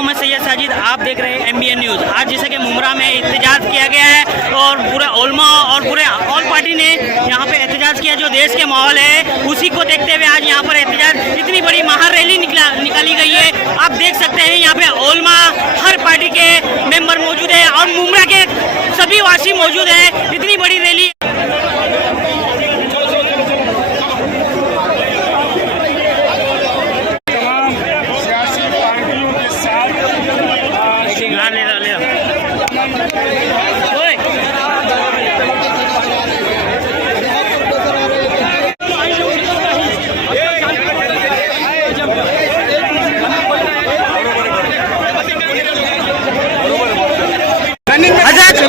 मैं सैयद साजिद, आप देख रहे हैं MBN न्यूज़। आज जैसे कि मुमरा में एहतजाज किया गया है और पूरे उलमा और पूरे ऑल पार्टी ने यहाँ पे एहतजाज किया। जो देश के माहौल है उसी को देखते हुए आज यहाँ पर एहतजाज इतनी बड़ी महारैली निकाली गई है। आप देख सकते हैं यहाँ पे उलमा हर पार्टी के मेंबर मौजूद है और मुमरा के सभी वासी मौजूद है। इतनी बड़ी रैली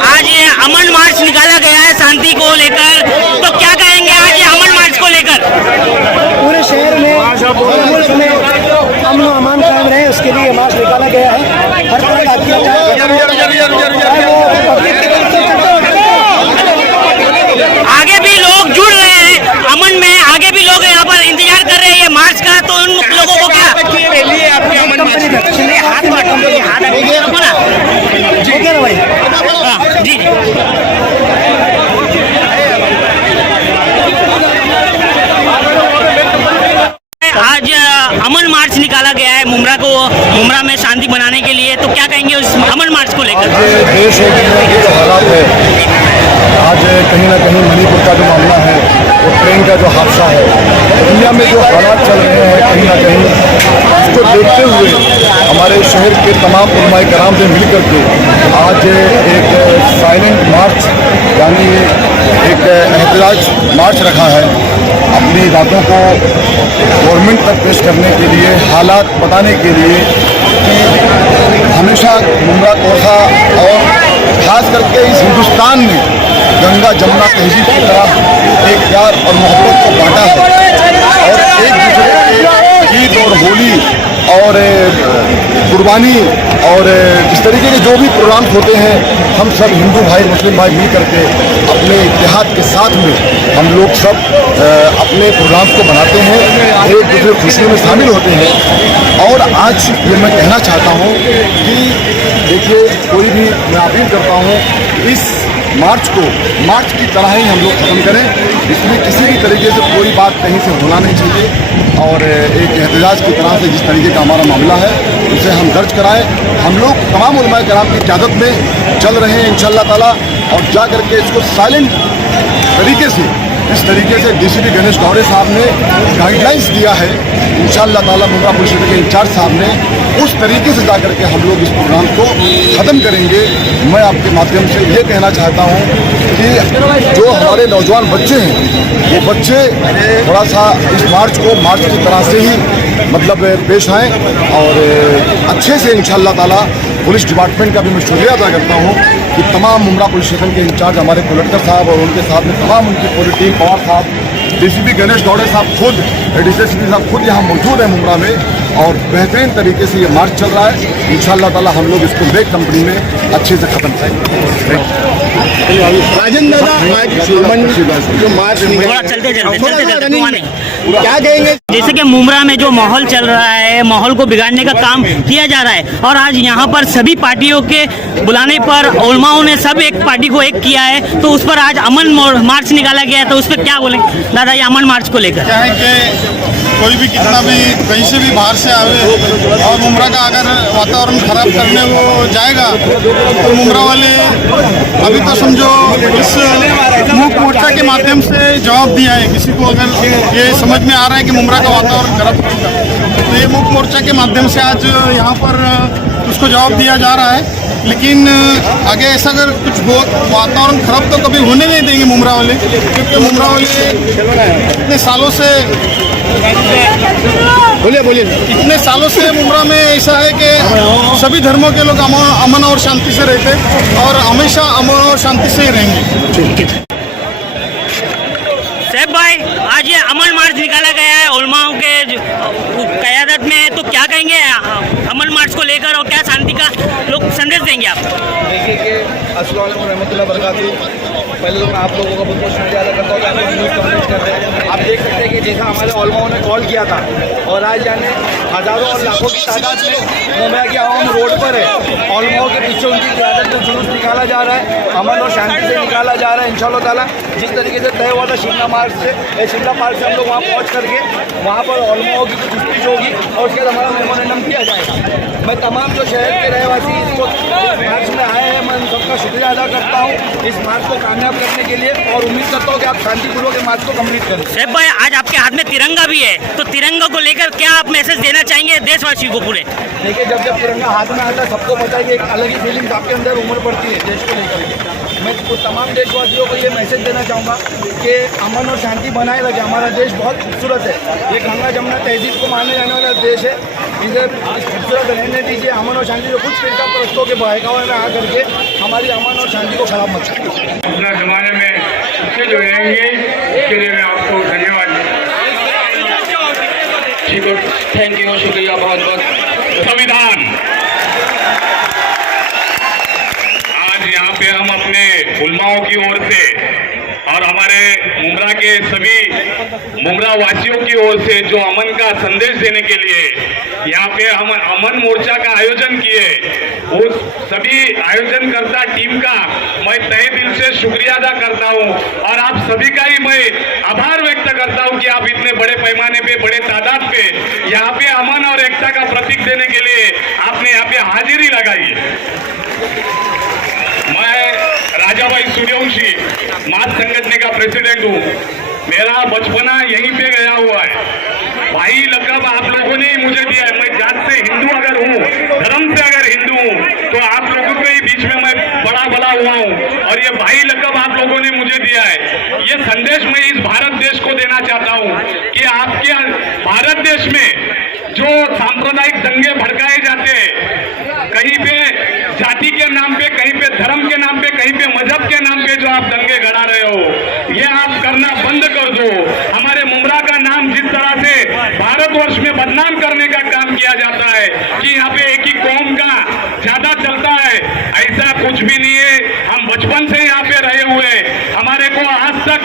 आज ये अमन मार्च निकाला गया है शांति को लेकर, तो क्या कहेंगे आज ये अमन मार्च को लेकर? पूरे शहर में अमन अमान कायम रहे उसके लिए मार्च निकाला गया है। हर तरह का आगे भी लोग जुड़ रहे हैं अमन में, आगे भी लोग यहाँ पर इंतजार कर रहे हैं ये मार्च का। तो उन लोगों को क्या जी आज अमन मार्च निकाला गया है मुमरा में शांति बनाने के लिए, तो क्या कहेंगे उस अमन मार्च को लेकर? देश और दुनिया के जो हालात है, आज कहीं ना कहीं मणिपुर का जो मामला है, वो ट्रेन का जो हादसा है, दुनिया में जो हालात चल रहे हैं कहीं ना कहीं उसको देखते हुए हमारे शहर के तमाम उलमाए कराम से मिल करके आज एक साइलेंट मार्च यानी एक एहतजाज मार्च रखा है। अपनी बातों को गवर्नमेंट तक पेश करने के लिए, हालात बताने के लिए कि हमेशा मुमरा कोसा और ख़ास करके इस हिंदुस्तान में गंगा जमुना तहजीब की तरह एक प्यार और मोहब्बत को बांटा है और एक दूसरे के ईद और होली और कुर्बानी और इस तरीके के जो भी प्रोग्राम्स होते हैं, हम सब हिंदू भाई मुस्लिम भाई मिल करके अपने इत्तेहाद के साथ में हम लोग सब अपने प्रोग्राम्स को बनाते हैं, एक दूसरे खुशियों में शामिल होते हैं। और आज ये मैं कहना चाहता हूँ कि देखिए, कोई भी मैं अपील करता हूँ इस मार्च को मार्च की तरह ही हम लोग ख़त्म करें। इसमें किसी भी तरीके से कोई बात कहीं से होना नहीं चाहिए और एक एहतजाज की तरह से जिस तरीके का हमारा मामला है उसे हम दर्ज कराएं। हम लोग तमाम उलमाए कराम की क़यादत में चल रहे हैं इंशाअल्लाह ताला, और जा करके इसको साइलेंट तरीके से इस तरीके से DCP गणेश गौड़े साहब ने गाइडलाइंस दिया है इंशाअल्लाह ताला, मुमरा पुलिस के इंचार्ज साहब ने, उस तरीके से जाकर के हम लोग इस प्रोग्राम को ख़त्म करेंगे। मैं आपके माध्यम से ये कहना चाहता हूँ कि जो हमारे नौजवान बच्चे हैं वो बच्चे थोड़ा सा इस मार्च को मार्च की तरह से ही मतलब पेश आएँ और अच्छे से इंशाअल्लाह ताला। पुलिस डिपार्टमेंट का भी मैं शुक्रिया अदा करता हूँ कि तमाम मुमरा पुलिस स्टेशन के इंचार्ज हमारे कलेक्टर साहब और उनके साथ में तमाम उनकी पूरी टीम, पवार साहब, DCP गणेश गौड़े साहब खुद, DCP साहब खुद यहाँ मौजूद है मुमरा में, और बेहतरीन तरीके से ये मार्च चल रहा है। इंशाअल्लाह ताला हम लोग इसको ब्रेक कंपनी में अच्छे से ख़त्म करेंगे। राजन दादा, जो मार्च चलते क्या कहेंगे? जैसे कि मुमरा में जो माहौल चल रहा है, माहौल को बिगाड़ने का काम किया जा रहा है, और आज यहाँ पर सभी पार्टियों के बुलाने पर उलमाओं ने सब एक पार्टी को एक किया है, तो उस पर आज अमन मार्च निकाला गया है। तो उस पर क्या बोलें दादा ये अमन मार्च को लेकर? क्या है कि कोई भी कितना भी कहीं से भी बाहर से आवे और मुमरा का अगर वातावरण खराब करने वो जाएगा तो मुमरा वाले अभी तो समझो इस मूक मोर्चा के माध्यम से जवाब दिया है। किसी को अगर ये समझ में आ रहा है कि मुमरा का वातावरण खराब होगा तो ये मूक मोर्चा के माध्यम से आज यहाँ पर उसको जवाब दिया जा रहा है। लेकिन आगे ऐसा अगर कुछ हो वातावरण खराब तो कभी होने नहीं देंगे मुमरा वाले, क्योंकि मुमरा वाले इतने सालों से इतने सालों से मुमरा में ऐसा है कि सभी धर्मों के लोग अमन और शांति से रहते और हमेशा अमन और शांति से ही रहेंगे। सैफ भाई, आज ये अमन मार्च निकाला गया है उलमाओं के क़यादत में, तो क्या कहेंगे अमन मार्च को लेकर और क्या शांति का लोग संदेश देंगे आप? देखिए कि अस्सलाम वालेकुम रहमतुल्लाह बरकातहू। पहले तो मैं आप लोगों का बहुत बहुत शुक्रिया अदा करता हूँ कि आप लोग न्यूज़ कवरेज कर रहे हैं। आप देख सकते हैं कि जैसा हमारे उलमाओं ने कॉल किया था और आज जाने हज़ारों और लाखों की तादाद में मुमरा की आवाम रोड पर है। उलमाओं के पीछे उनकी क़यादत में जुलूस निकाला जा रहा है, अमन और शांति से निकाला जा रहा है इंशाअल्लाह ताला। जिस तरीके से तय हुआ था शिमला मार्च से, शिमला पार्क से हम लोग वहाँ पहुँच करके वहाँ पर उलमाओं की कुछ स्पीच होगी और उसके बाद हमारा मेमोरेंडम किया जाएगा। मैं तमाम जो शहर के रहवासी इसको मार्च में आए हैं, मैं उन सबका शुक्रिया अदा करता हूँ इस मार्च को कामयाब करने के लिए और उम्मीद करता हूँ कि आप शांतिपूर्वक ये मार्च को कंप्लीट करें। सैफ भाई, आज आपके हाथ में तिरंगा भी है, तो तिरंगा को लेकर क्या आप मैसेज देना चाहेंगे देशवासियों को पूरे? देखिए, जब तिरंगा हाथ में आता है सबको पता है कि एक अलग ही फीलिंग्स आपके अंदर उम्र पड़ती है देश को लेकर के। मैं तमाम देशवासियों को ये मैसेज देना चाहूँगा कि अमन और शांति बनाए रखें। हमारा देश बहुत खूबसूरत है, ये गंगा जमुना तहजीब को माने जाने वाला देश है। इधर खूबसूरत रहने दीजिए। अमन और शांति जो कुछ फिरका परस्तों के बहकावे में आ करके हमारी अमन और शांति को खराब मत करें। अपना ज़माने में उससे जो रहेंगे उसके लिए मैं आपको धन्यवाद ठीक है, थैंक यू, शुक्रिया बहुत बहुत। संविधान आज यहाँ पे हम अपने उलमाओं की ओर से और हमारे मुमरा के सभी मुमरा वासियों की ओर से जो अमन का संदेश देने के लिए यहाँ पे हम अमन मोर्चा का आयोजन किए, उस सभी आयोजनकर्ता टीम का मैं तहे दिल से शुक्रिया अदा करता हूँ और आप सभी का ही मैं आभार व्यक्त करता हूँ कि आप इतने बड़े पैमाने पे, बड़े तादाद पे यहाँ पे अमन और एकता का प्रतीक देने के लिए आपने यहाँ पे हाजिरी लगाई है। मैं राजा भाई सूर्यवंशी मात संगठन का प्रेसिडेंट हूँ। मेरा बचपना यहीं पे गया हुआ है। भाई लकब आप लोगों ने ही मुझे दिया है। मैं जात से हिंदू अगर हूँ, धर्म से अगर हिंदू हूँ, तो आप लोगों के ही बीच में मैं बड़ा हुआ हूँ और ये भाई लकब आप लोगों ने मुझे दिया है। ये संदेश मैं इस भारत देश को देना चाहता हूँ कि आपके भारत देश में जो सांप्रदायिक दंगे भड़काए जाते हैं, कहीं पे जाति के नाम पे, कहीं पे धर्म के नाम पे, कहीं पे मजहब के नाम पे जो आप दंगे गड़ा रहे हो, ये आप करना बंद कर दो। हमारे मुमरा का नाम जिस तरह से भारतवर्ष में बदनाम करने का काम किया जाता है कि यहाँ पे एक ही कौम का ज्यादा चलता है, ऐसा कुछ भी नहीं है। हम बचपन से यहाँ पे रहे हुए, हमारे को आज तक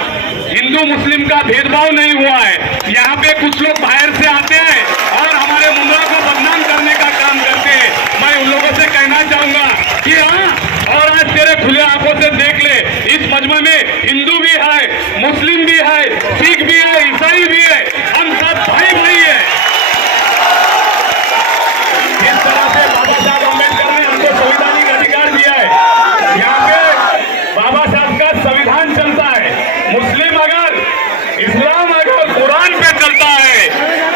हिंदू मुस्लिम का भेदभाव नहीं हुआ है। यहाँ पे कुछ लोग बाहर से आते हैं और हमारे मुमरा को बदनाम करने का काम करते हैं। मैं उन लोगों से कहना चाहूंगा कि हाँ, और आज तेरे खुले आंखों से देख ले, इस मजमे में हिंदू भी है, मुस्लिम भी है, सिख भी है, ईसाई भी है, हम सब भाई भाई है। इस तरह से बाबा साहब अम्बेडकर ने हमको संवैधानिक अधिकार दिया है। यहाँ पे बाबा साहब का संविधान चलता है। मुस्लिम अगर, इस्लाम अगर कुरान पे चलता है,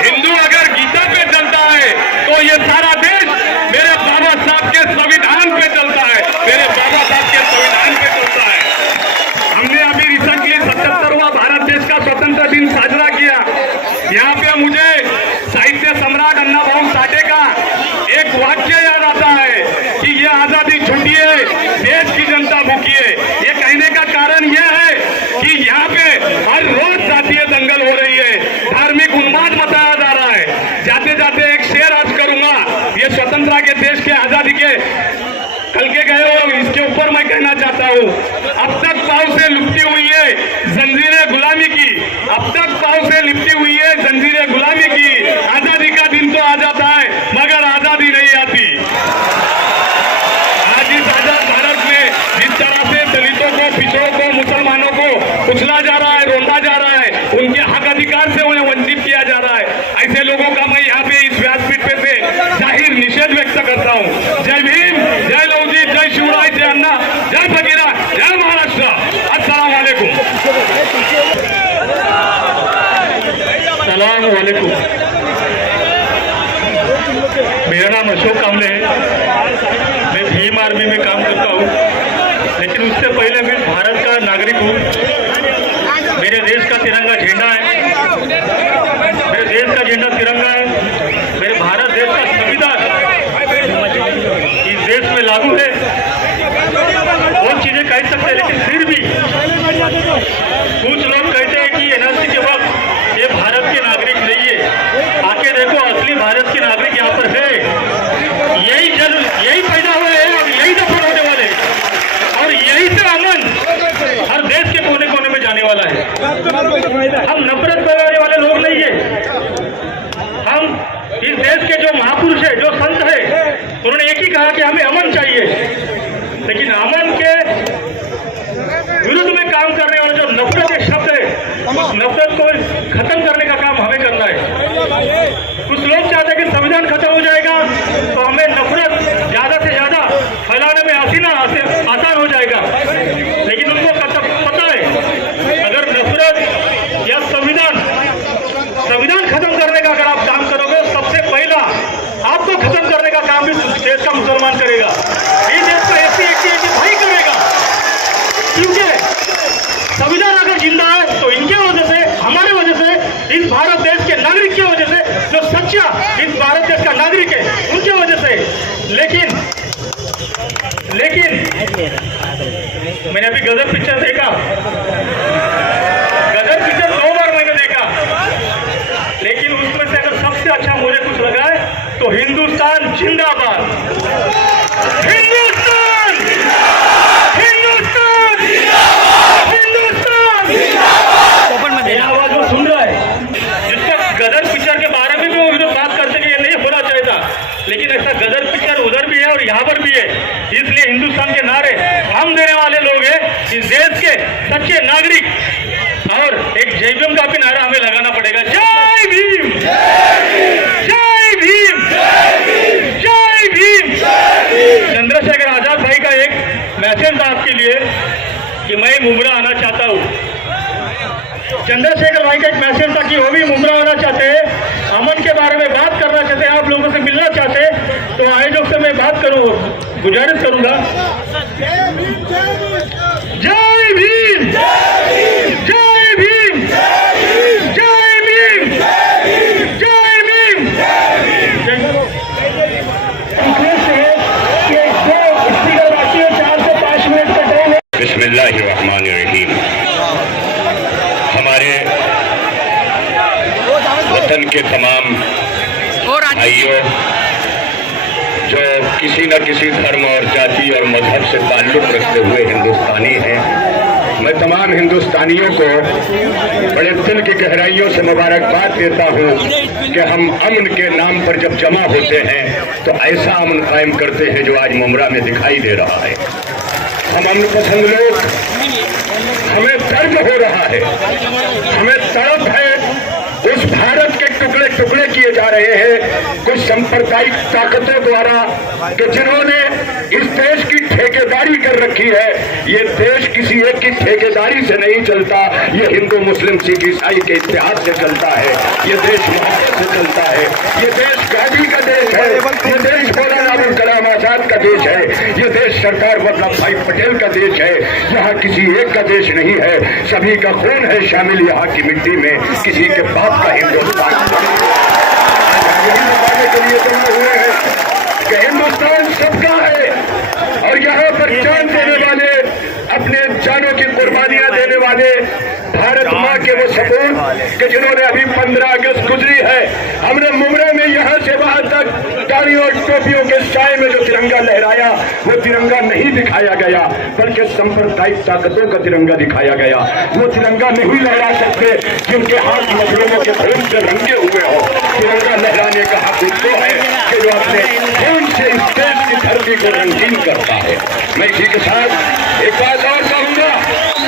हिंदू अगर गीता पे चलता है, तो ये सारा देश मेरे बाबा साहब के संविधान पे चलता है, मेरे बाबा साहब के संविधान पे चलता है। हमने अभी रिसेंटली 77वां भारत देश का स्वतंत्रता दिन साजरा किया। यहाँ पे मुझे साहित्य सम्राट अन्ना भाऊ साठे का एक वाक्य याद आता है कि ये आजादी छूटी है, देश की जनता भूखी है। ये कहने का कारण यह है कि यहाँ पे हर रोज जातीय दंगल हो रही है, धार्मिक उन्माद मचाया जा रहा है। जाते जाते एक शेर आज करूंगा, ये स्वतंत्रता के देश के आजादी के कल के गए हो, इसके ऊपर मैं कहना चाहता हूँ। अब तक पाँव से लिपटी हुई है जंजीरें गुलामी की, अब तक पाँव से लिपटी हुई है जंजीरें गुलामी की। आजादी का दिन तो आ जाता है मगर आजादी नहीं आती। आज इस आजाद भारत में जिस तरह से दलितों को, पिछड़ों को, मुसलमानों को कुचला जा रहा है, रोंदा जा रहा है, उनके हक अधिकार से उन्हें वंचित किया जा रहा है, ऐसे लोगों का मैं यहाँ पे इस व्यासपीठ पे से जाहिर निषेध व्यक्त करता हूँ। जय भीम, जय लवजी, जय शिवराय, जय अन्ना, जय भगीरा, अस्सलाम वालेकुम। मेरा नाम अशोक कामले है, मैं भीम आर्मी में काम करता हूँ, लेकिन उससे पहले मैं भारत का नागरिक हूँ। मेरे देश का तिरंगा झंडा है, मेरे देश का झंडा तिरंगा है, मेरे भारत देश का संविधान इस देश में लागू है। बहुत चीजें कह सकते हैं, लेकिन फिर भी कुछ लोग कहते हैं कि एनआरसी के वक्त ये भारत के नागरिक नहीं है। आके देखो, असली भारत के नागरिक यहाँ पर है। यही पैदा हुए हैं और यही दफन होने वाले हैं, और यही से अमन हर देश के कोने कोने में जाने वाला है। हम नफरत फैलाने वाले लोग नहीं है। हम इस देश के जो महापुरुष है, जो संत है, उन्होंने एक ही कहा कि हमें अमन चाहिए, लेकिन अमन के विरुद्ध में काम करने वाला जो नफरत के शब्द है, उस नफरत को खत्म करने का काम हमें करना है। कुछ लोग चाहते हैं कि संविधान खत्म हो जाएगा तो हमें नफरत ज्यादा से ज्यादा फैलाने में आसान हो जाएगा, लेकिन उनको पता है अगर नफरत या संविधान खत्म करने का अगर आप काम करोगे, सबसे पहला आपको खत्म करने का काम भी देश का मुसलमान करेगा। इस देश का एससी भाई करेगा, क्योंकि संविधान अगर जिंदा है तो इनके वजह से, हमारे वजह से, इस भारत देश के नागरिक की वजह से, जो सच्चा इस भारत देश का नागरिक है उनके वजह से। लेकिन मैंने अभी गदर पिक्चर देखा, गदर पिक्चर 2 बार मैंने देखा, लेकिन उसमें से अगर सबसे अच्छा मुझे कुछ लगा है तो हिंदुस्तान जिंदाबाद, हिंदुस्तान, हिंदुस्तान, हिंदुस्तान। मेरी आवाज वो सुन रहा है, जिसका गदर पिक्चर के बारे में भी वो लोग बात करते कि ये नहीं होना चाहिए था, लेकिन ऐसा गदर पिक्चर उधर भी है और यहाँ पर भी है। इसलिए हिंदुस्तान के नारे हम देने वाले लोग हैं, इस देश के सच्चे नागरिक, और एक जय भीम का भी नारा हमें लगाना पड़ेगा। जय भीम, जय भीम, जय भीम। चंद्रशेखर आजाद भाई का एक मैसेज था आपके लिए कि मैं मुमरा आना चाहता हूँ। चंद्रशेखर भाई का एक मैसेज था कि वो भी मुमरा आना चाहते हैं, अमन के बारे में बात करना चाहते हैं, आप लोगों से मिलना चाहते हैं। तो आयोजक से मैं बात करूँ, गुजारिश करूंगा। जय भीम, जय भीम, जय भीम, जय भीम, जय भीम। स्पीकर बाकी है, 4 से 5 मिनट का टाइम है। बिस्मिल्लाहिर्रहमानिर्रहीम। हमारे वतन के तमाम भाइयों जो किसी न किसी धर्म और जाति और मजहब से ताल्लुक़ रखते हुए हिंदुस्तानी हैं, मैं तमाम हिंदुस्तानियों को बड़े दिल की गहराइयों से मुबारकबाद देता हूँ कि हम अमन के नाम पर जब जमा होते हैं तो ऐसा अमन कायम करते हैं जो आज मुमरा में दिखाई दे रहा है। हम अमन पसंद लोग, हमें दर्द हो रहा है, हमें तड़प है। उस भारत के टुकड़े टुकड़े किए जा रहे हैं कुछ सांप्रदायिक ताकतों द्वारा कि जिन्होंने इस देश की ठेकेदारी कर रखी है। ये देश किसी एक की ठेकेदारी से नहीं चलता, ये हिंदू मुस्लिम सिख ईसाई के इतिहास से चलता है, ये देश मोहब्बत से चलता है, ये देश गांधी का देश है, ये देश मौलाना अबुल कलाम आजाद का देश है, ये देश सरदार वल्लभ भाई पटेल का देश है। यहाँ किसी एक का देश नहीं है, सभी का खून है शामिल यहाँ की मिट्टी में, किसी के बाप का हिंदुस्तान बताने के लिए जमा हुए हैं कि हिंदुस्तान सबका है, और यहाँ पर जान देने वाले, अपने जानों की कुर्बानियां देने वाले भारत माँ के वो सपूत कि जिन्होंने अभी 15 अगस्त गुजरी है, हमने मुमरा में यहाँ से वहां तक तालियों और टोपियों के साए में जो तिरंगा लहराया, वो तिरंगा नहीं दिखाया गया, बल्कि सांप्रदायिक ताकतों का तिरंगा दिखाया गया। वो तिरंगा नहीं लहरा सकते जिनके हाथ मजलूमों के खून से रंगे हुए हो। तिरंगा लहराने का हक उसको है कि जो अपने खून से इस देश की धरती को रंगीन करता है। मैं इसी के साथ एक बात और कहूंगा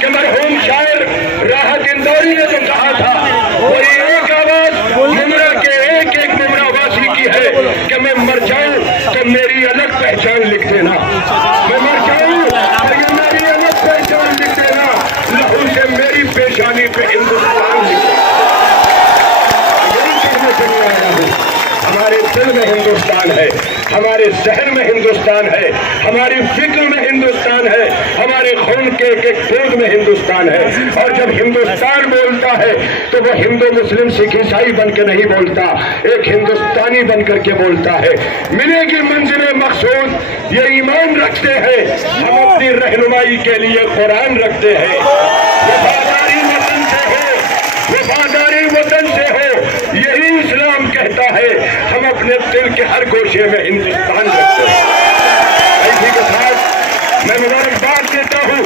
कि मरहूम शायर राहत इंदौरी ने जो कहा था, वो एक आवाज मुमरा के एक एक मुमरा वासी की है कि मैं मर जाऊं तो मेरी अलग पहचान लिख देना, मैं मर जाऊं तो मेरी अलग पहचान लिख देना, लहू से मेरी पेशानी पे हिंदुस्तान लिख देना। हिंदुस्तान है, हमारे जहन में हिंदुस्तान है, हमारी फिक्र में हिंदुस्तान है, हमारे खून के एक बूंद में हिंदुस्तान है। और जब हिंदुस्तान बोलता है तो वो हिंदू मुस्लिम सिख ईसाई बन के नहीं बोलता, एक हिंदुस्तानी बन करके बोलता है। मिलेगी मंजिल मकसूद ये ईमान रखते हैं, हम अपनी रहनुमाई के लिए कुरान रखते हैं। वफादारी वतन से हो, वफादारी वतन से हो, यही इस्लाम कहता है। हम अपने दिल के हर गोशे में हिंदुस्तान रखते हैं। इसी के साथ मैं मुबारकबाद देता हूँ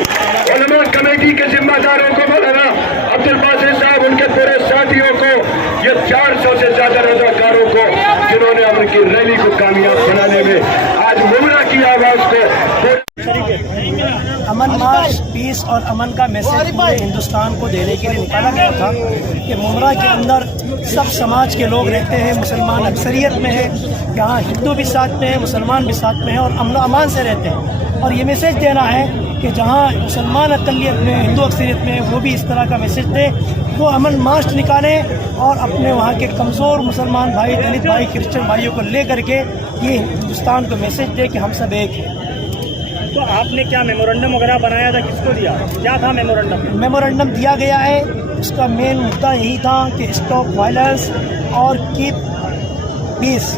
उलमा कमेटी के जिम्मेदारों को, मौलाना अब्दुल बासित साहब, उनके पूरे साथियों को, ये 400 से ज्यादा रजाकारों को जिन्होंने उनकी रैली को कामयाब बनाने में आज मुमरा की आवाज को अमन मार्च पीस और अमन का मैसेज पूरे हिंदुस्तान को देने के लिए निकाला गया था कि मुमरा के अंदर सब समाज के लोग रहते हैं, मुसलमान अक्सरियत में है, यहाँ हिंदू भी साथ में है, मुसलमान भी साथ में है और अमन अमान से रहते हैं। और ये मैसेज देना है कि जहाँ मुसलमान अक़लियत में, हिंदू अक्सरियत में, वो भी इस तरह का मैसेज दे, वो अमन मार्च निकालें और अपने वहाँ के कमज़ोर मुसलमान भाई, दलित भाई, क्रिश्चियन भाइयों को ले करके ये हिंदुस्तान को मैसेज दे कि हम सब एक हैं। तो आपने क्या मेमोरेंडम वगैरह बनाया था, किसको दिया, क्या था मेमोरेंडम? मेमोरेंडम दिया गया है, उसका मेन मुद्दा यही था कि स्टॉप वायलेंस और कीप पीस।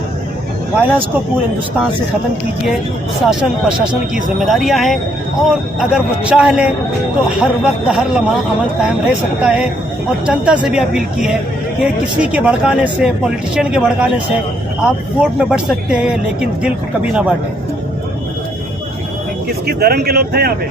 वायलेंस को पूरे हिंदुस्तान से ख़त्म कीजिए, शासन प्रशासन की जिम्मेदारियां हैं और अगर वो चाह ले तो हर वक्त हर लम्हा अमन कायम रह सकता है। और जनता से भी अपील की है कि किसी के भड़काने से, पॉलिटिशियन के भड़काने से आप वोट में बढ़ सकते हैं लेकिन दिल को कभी ना बांटें। किस किस धर्म के लोग थे यहाँ पे?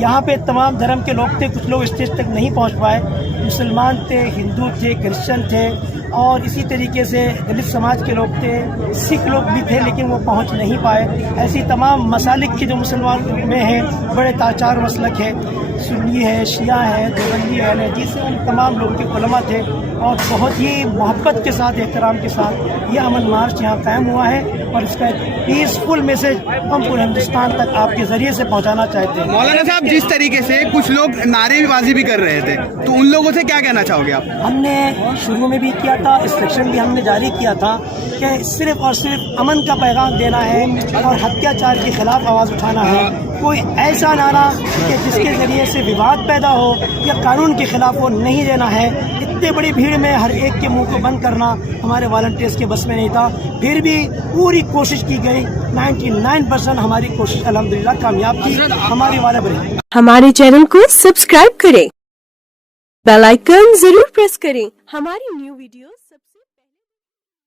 यहाँ पे तमाम धर्म के लोग थे, कुछ लोग स्टेज तक नहीं पहुँच पाए, मुसलमान थे, हिंदू थे, क्रिश्चियन थे और इसी तरीके से दलित समाज के लोग थे, सिख लोग भी थे लेकिन वो पहुँच नहीं पाए। ऐसी तमाम मसालिक के जो मुसलमान में हैं, बड़े चार मसलक है, सुन्नी है, शिया है, देवबंदी है, जिससे उन तमाम लोगों के उलमा थे और बहुत ही मोहब्बत के साथ, एहतराम के साथ ये अमन मार्च यहाँ कायम हुआ है और इसका एक पीसफुल मैसेज हम पूरे हिंदुस्तान तक आपके ज़रिए से पहुँचाना चाहते हैं। मौलाना साहब, जिस तरीके से कुछ लोग नारेबाजी भी कर रहे थे तो उन लोगों से क्या कहना चाहोगे आप? हमने शुरू में भी किया था, इंस्ट्रक्शन भी हमने जारी किया था कि सिर्फ और सिर्फ अमन का पैगाम देना है और हत्याचार के खिलाफ आवाज़ उठाना है। कोई ऐसा नारा कि जिसके ज़रिए से विवाद पैदा हो या कानून के खिलाफ वो नहीं देना है। इतने बड़ी भीड़ में हर एक के मुंह को बंद करना हमारे वॉलंटियर्स के बस में नहीं था, फिर भी पूरी कोशिश की गई। 99% हमारी कोशिश अल्हम्दुलिल्लाह कामयाब थी। हमारी वाले बने। हमारे चैनल को सब्सक्राइब करें, बेल आइकन जरूर प्रेस करें। हमारी न्यू वीडियो